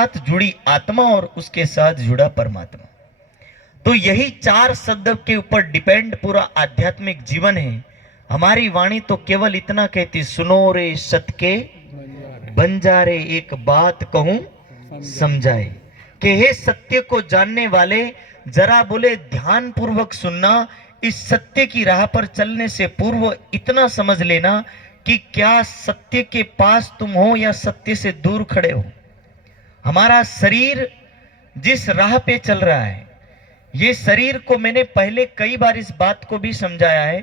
साथ जुड़ी आत्मा और उसके साथ जुड़ा परमात्मा। तो यही चार शब्द के ऊपर डिपेंड पूरा आध्यात्मिक जीवन है। हमारी वाणी तो केवल इतना कहती, सुनो रे सत के बंजारे, एक बात कहूं समझाए, कि हे सत्य को जानने वाले, जरा बोले ध्यान पूर्वक सुनना। इस सत्य की राह पर चलने से पूर्व इतना समझ लेना कि क्या सत्य के पास तुम हो या सत्य से दूर खड़े हो। हमारा शरीर जिस राह पे चल रहा है, ये शरीर को मैंने पहले कई बार इस बात को भी समझाया है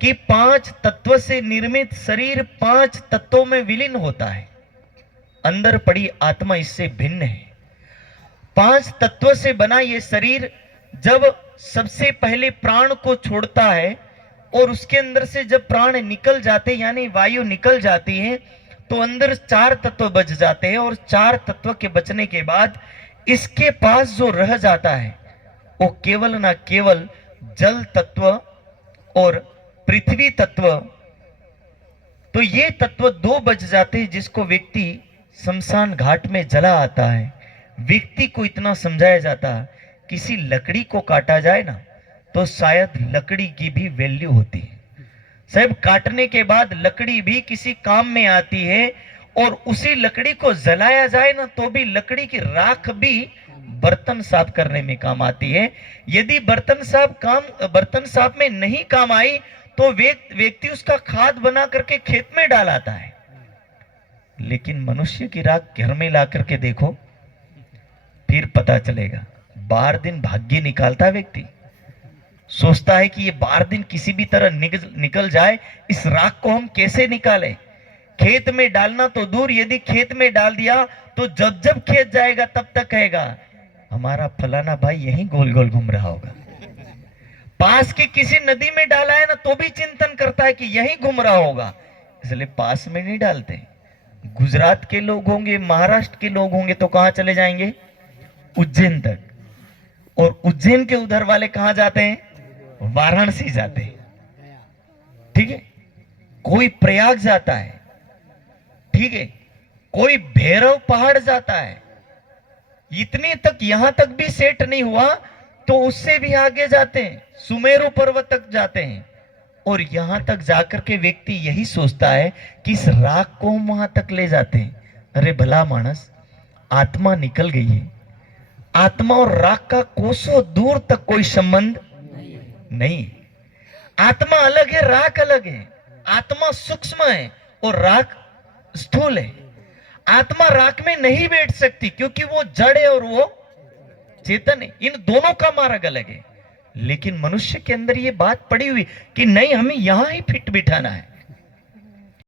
कि 5 तत्व से निर्मित शरीर 5 तत्वों में विलीन होता है। अंदर पड़ी आत्मा इससे भिन्न है। 5 तत्व से बना ये शरीर जब सबसे पहले प्राण को छोड़ता है और उसके अंदर से जब प्राण निकल जाते यानी वायु निकल जाती है, तो अंदर 4 तत्व बच जाते हैं। और 4 तत्व के बचने के बाद इसके पास जो रह जाता है वो केवल ना केवल जल तत्व और पृथ्वी तत्व। तो ये तत्व 2 बच जाते हैं, जिसको व्यक्ति शमशान घाट में जला आता है। व्यक्ति को इतना समझाया जाता है, किसी लकड़ी को काटा जाए ना तो शायद लकड़ी की भी वैल्यू होती है। साहब, काटने के बाद लकड़ी भी किसी काम में आती है, और उसी लकड़ी को जलाया जाए ना तो भी लकड़ी की राख भी बर्तन साफ करने में काम आती है। यदि बर्तन साफ में नहीं काम आई तो व्यक्ति उसका खाद बना करके खेत में डालाता है। लेकिन मनुष्य की राख घर में ला करके देखो, फिर पता चलेगा। 12 दिन भाग्य निकालता व्यक्ति, सोचता है कि ये 12 दिन किसी भी तरह निकल जाए, इस राख को हम कैसे निकालें। खेत में डालना तो दूर, यदि खेत में डाल दिया तो जब जब खेत जाएगा तब तक कहेगा हमारा फलाना भाई यहीं गोल गोल घूम रहा होगा। पास की किसी नदी में डाला है ना तो भी चिंतन करता है कि यहीं घूम रहा होगा, इसलिए पास में नहीं डालते। गुजरात के लोग होंगे, महाराष्ट्र के लोग होंगे तो कहां चले जाएंगे? उज्जैन तक। और उज्जैन के उधर वाले कहां जाते हैं? वाराणसी जाते हैं। ठीक है, कोई प्रयाग जाता है, ठीक है, कोई भैरव पहाड़ जाता है। इतने तक, यहां तक भी सेट नहीं हुआ तो उससे भी आगे जाते हैं, सुमेरु पर्वत तक जाते हैं। और यहां तक जाकर के व्यक्ति यही सोचता है कि इस राख को हम वहां तक ले जाते हैं। अरे भला मानस, आत्मा निकल गई है। आत्मा और राख का कोसों दूर तक कोई संबंध नहीं। आत्मा अलग है, राख अलग है। आत्मा सूक्ष्म है और राख स्थूल है। आत्मा राख में नहीं बैठ सकती क्योंकि वो जड़ है और वो चेतन है। इन दोनों का मार्ग अलग है। लेकिन मनुष्य के अंदर ये बात पड़ी हुई कि नहीं, हमें यहां ही फिट बिठाना है।